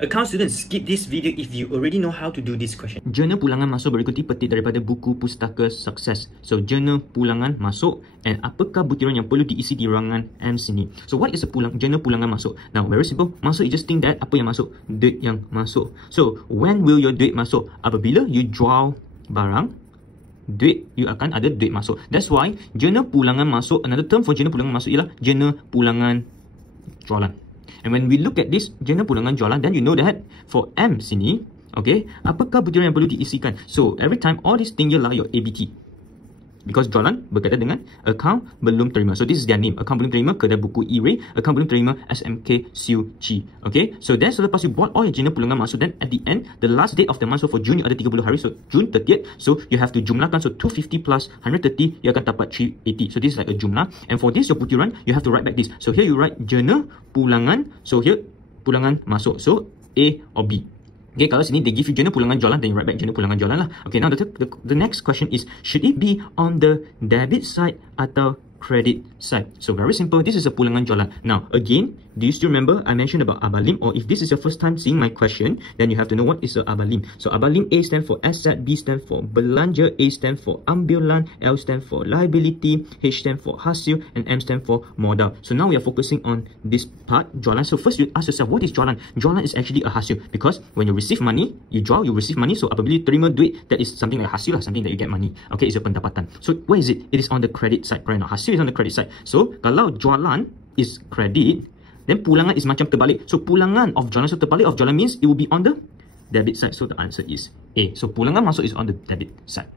Account students, skip this video if you already know how to do this question. Jurnal pulangan masuk berikuti petik daripada buku pustaka sukses. So, jurnal pulangan masuk and apakah butiran yang perlu diisi di ruangan M sini. So, what is a jurnal pulangan masuk? Now, very simple. Masuk, you just think that apa yang masuk? Duit yang masuk. So, when will your duit masuk? Apabila you jual barang, duit, you akan ada duit masuk. That's why, jurnal pulangan masuk, another term for jurnal pulangan masuk ialah jurnal pulangan jualan. And when we look at this jurnal pulangan jualan, then you know that for M sini, okay, apakah butiran yang perlu diisikan? So, every time all these things ialah your ABT. Because jualan berkaitan dengan akaun belum terima. So, this is their name. Akaun belum terima, kedai buku E-Ray. Akaun belum terima, SMK Siu Chi. Okay, so then selepas you buat all your jurnal pulangan masuk, then at the end, the last date of the month, so for June, you ada 30 hari. So, June 30th. So, you have to jumlahkan. So, 250 plus 130, you akan dapat 380. So, this is like a jumlah. And for this, your butiran, you have to write back this. So, here you write jurnal pulangan. So, here, pulangan masuk. So, A or B. Okay, kalau sini they give you jurnal pulangan jualan, then you write back jurnal pulangan jualan lah. Okay, now the next question is, should it be on the debit side atau credit side? So very simple, this is a pulangan jualan. Now again, do you still remember I mentioned about abalim? Or if this is your first time seeing my question, then you have to know what is a abalim. So abalim, A stand for asset, B stand for belanja, A stand for ambilan, L stand for liability, H stand for hasil, and M stand for modal. So now we are focusing on this part, jualan. So first you ask yourself, what is jualan? Jualan is actually a hasil, because when you receive money, you jual, you receive money. So apabila terima duit, that is something like hasil lah, something that you get money. Okay, it's your pendapatan. So where is it? It is on the credit side, right now. Hasil is on the credit side. So kalau jualan is credit, then pulangan is macam terbalik. So pulangan of jualan, so terbalik of jualan means it will be on the debit side. So the answer is A. So pulangan masuk is on the debit side.